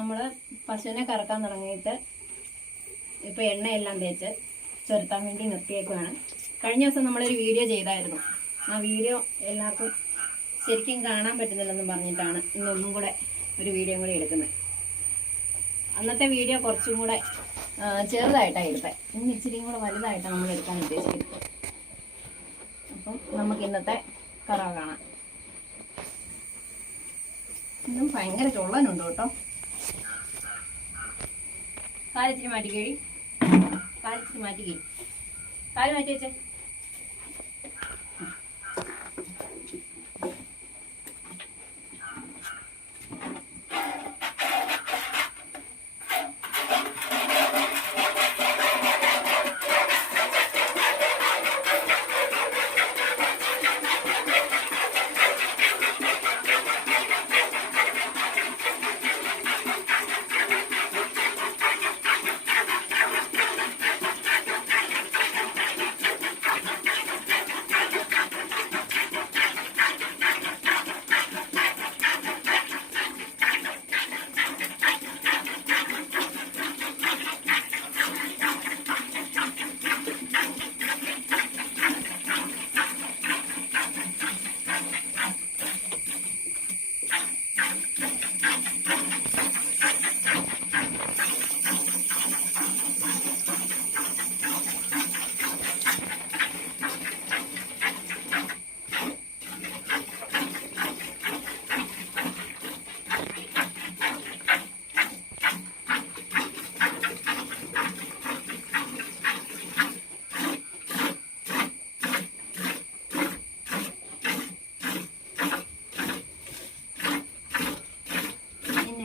നമ്മൾ പശുവിനെ കറക്കാൻ തുടങ്ങിയിട്ട് ഇപ്പോൾ എണ്ണയെല്ലാം തേച്ച് ചെറുത്താൻ വേണ്ടി നിർത്തിയേക്കുവാണ്. കഴിഞ്ഞ ദിവസം നമ്മളൊരു വീഡിയോ ചെയ്തായിരുന്നു. ആ വീഡിയോ എല്ലാവർക്കും ശരിക്കും കാണാൻ പറ്റുന്നില്ലെന്ന് പറഞ്ഞിട്ടാണ് ഇന്നൊന്നും കൂടെ ഒരു വീഡിയോ കൂടി എടുക്കുന്നത്. അന്നത്തെ വീഡിയോ കുറച്ചും കൂടെ ചെറുതായിട്ടാണ് എടുത്തത്. ഇന്ന് ഇച്ചിരിയും കൂടെ വലുതായിട്ടാണ് നമ്മൾ എടുക്കാൻ ഉദ്ദേശിക്കുന്നത്. അപ്പം നമുക്ക് ഇന്നത്തെ കറവ് കാണാം. ഇന്നും ഭയങ്കര ചുള്ളനുണ്ട് കേട്ടോ. കാലിച്ചിരി മാറ്റി കഴി കാലിച്ചിരി മാറ്റി കഴി കാൽ മാറ്റി വെച്ചേ.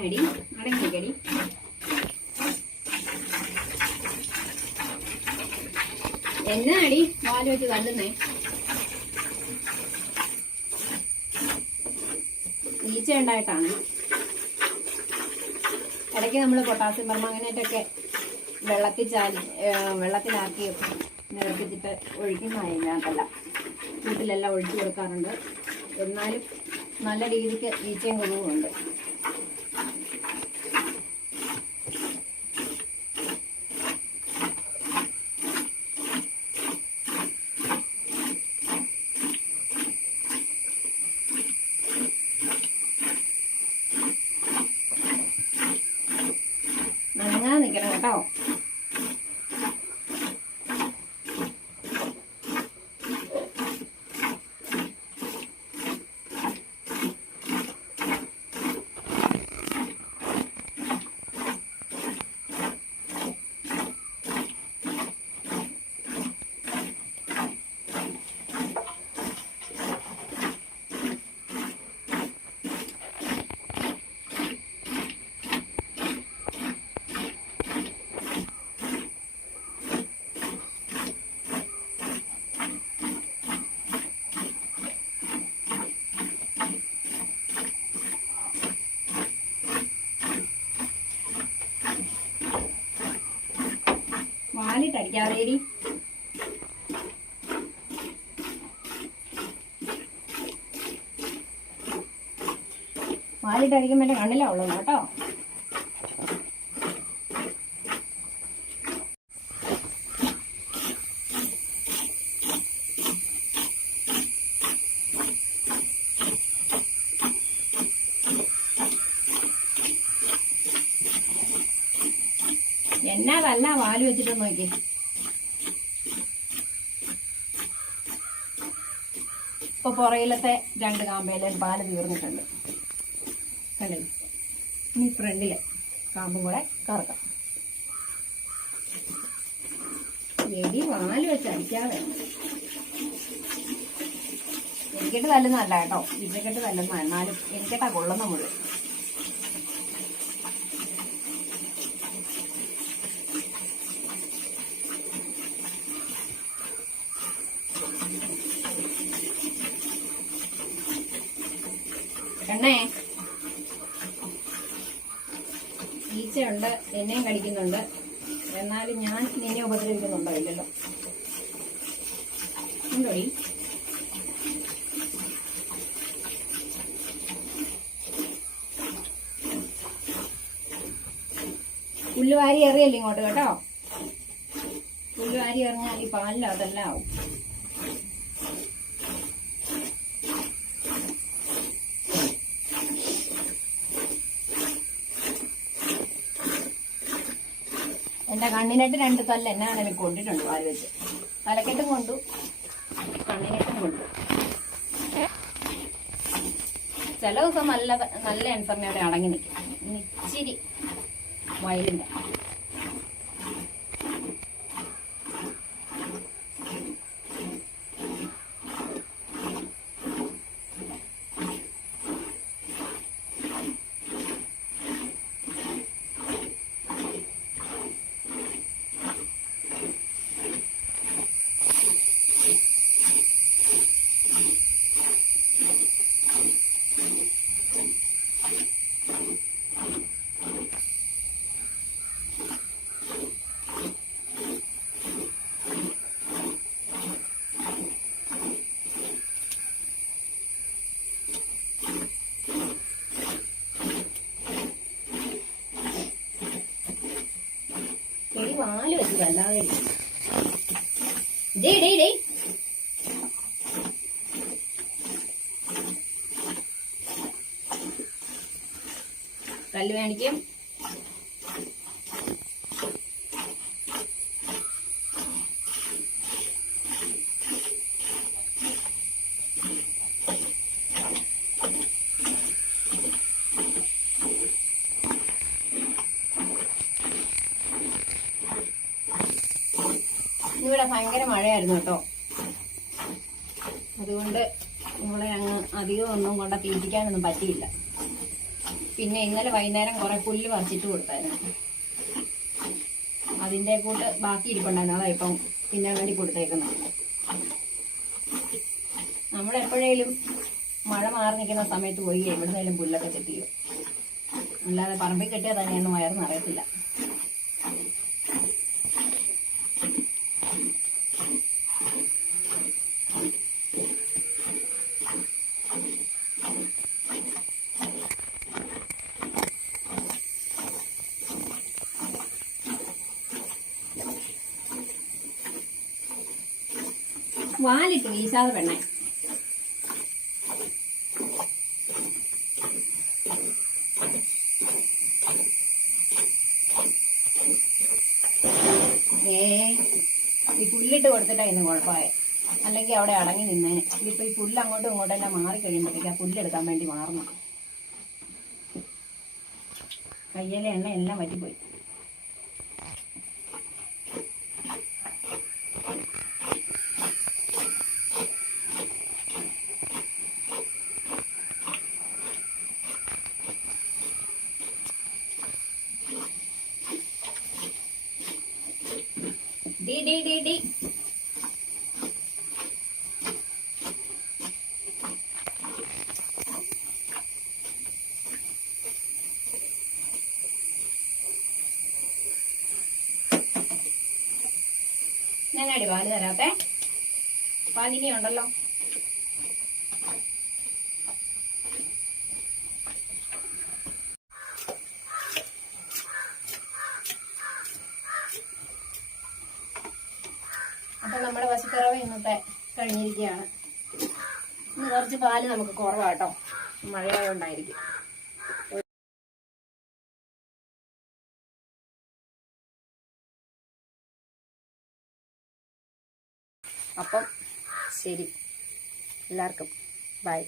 എന്നടി അടങ്ങിക്കടി എന്നാടി പാൽ വെച്ച് തള്ളുന്നേ ഈച്ച ഉണ്ടായിട്ടാണ്. ഇടയ്ക്ക് നമ്മൾ പൊട്ടാസ്യം പെർമാങ്ങനേറ്റൊക്കെ വെള്ളത്തിൽ ചാലി വെള്ളത്തിലാക്കി നിറപ്പിച്ചിട്ട് ഒഴിക്കുന്നതിനകത്തല്ല വീട്ടിലെല്ലാം ഒഴിച്ചു കൊടുക്കാറുണ്ട്. എന്നാലും നല്ല രീതിക്ക് ഈച്ചയും കൊതുകുമുണ്ട് out. കേട്ടോ വാലിട്ടടിക്കാതേരി വാലിട്ടടിക്കുമ്പോൾ എന്റെ കണ്ണിലാ ഉള്ളത് കേട്ടോ. എന്നാതല്ല വാൽ വെച്ചിട്ട് നോക്കി. ഇപ്പൊ പുറയിലത്തെ രണ്ട് കാമ്പയിലെ പാൽ തീർന്നിട്ടുണ്ട്. കണ്ടേ? ഇനി ഫ്രണ്ടിലെ കാമ്പും കൂടെ കറക്കാം. വെടി വാൽ വെച്ച് അടിക്കാതെ. എനിക്കിട്ട് തല്ലുന്നതല്ല കേട്ടോ. ഇവക്കെട്ട് തല്ലുന്ന എന്നാലും എനിക്കിട്ടാ കൊള്ളുന്ന മുഴുവൻ. എണ്ണേ ഈച്ചയുണ്ട് എന്നെയും കടിക്കുന്നുണ്ട് എന്നാലും ഞാൻ നിന്നെ ഉപദ്രവിക്കുന്നുണ്ടോ ഇല്ലല്ലോ? ഉണ്ടോടി പുല്ല് വാരി എറിയല്ലേ ഇങ്ങോട്ട് കേട്ടോ? പുല്ലുവാരി എറിഞ്ഞാൽ ഈ പാലിൽ അതെല്ലാം ആവും. എന്റെ കണ്ണിനായിട്ട് രണ്ട് തല്ല എന്നെ അങ്ങനെ കൊണ്ടിട്ടുണ്ട് പാൽ വെച്ച്. തലക്കെട്ടും കൊണ്ടു. കണ്ണിനെട്ടും കൊണ്ടു. ചില ദിവസം നല്ല നല്ല എൻസറിനോടെ അടങ്ങി നിൽക്കും ഇച്ചിരി വയലിന്റെ. എടി വെച്ചു ഇരിക്കുന്നു. ഡേ ഡേ ഡേ കല്ല് മേടിക്കും ഇന്നിവിടെ ഭയങ്കര മഴയായിരുന്നു കേട്ടോ. അതുകൊണ്ട് നമ്മളെ അങ്ങ് അധികം ഒന്നും കൊണ്ട് തീറ്റിക്കാനൊന്നും പറ്റിയില്ല. പിന്നെ ഇന്നലെ വൈകുന്നേരം കുറെ പുല്ല് പറിച്ചിട്ട് കൊടുത്തായിരുന്നു. അതിന്റെ കൂട്ട് ബാക്കി ഇരിപ്പുണ്ടായിരുന്നു. അതാ ഇപ്പം തിന്നാൻ വേണ്ടി കൊടുത്തേക്കുന്നത്. നമ്മളെപ്പോഴേലും മഴ മാറി നിൽക്കുന്ന സമയത്ത് പോയി എവിടുന്നേലും പുല്ലൊക്കെ ചെത്തിയോ? അല്ലാതെ പറമ്പിൽ കെട്ടിയാൽ തന്നെയൊന്നും വയറ് വാലിട്ട് വീശാതെ പെണ്ണേ. ഏ ഈ പുല്ലിട്ട് കൊടുത്തിട്ടായിരുന്നു കുഴപ്പമായ. അല്ലെങ്കിൽ അവിടെ അടങ്ങി നിന്നേനെ. ഇപ്പൊ ഈ പുല്ല് അങ്ങോട്ടും ഇങ്ങോട്ടും എല്ലാം മാറി കഴിയുമ്പോഴത്തേക്ക് ആ പുല്ലെടുക്കാൻ വേണ്ടി മാറണം കയ്യിലെ എണ്ണ എല്ലാം പറ്റിപ്പോയി ഡി ഡി ഡി ഡി ഞങ്ങടി പാൽ തരാത്തെ പാലിനി ഉണ്ടല്ലോ. അപ്പൊ നമ്മുടെ പശുക്കറവ് ഇന്നത്തെ കഴിഞ്ഞിരിക്കുകയാണ്. ഇന്ന് കുറച്ച് പാൽ നമുക്ക് കുറവാട്ടോ. മഴയായോണ്ടായിരിക്കും. അപ്പം ശരി. എല്ലാവർക്കും ബൈ.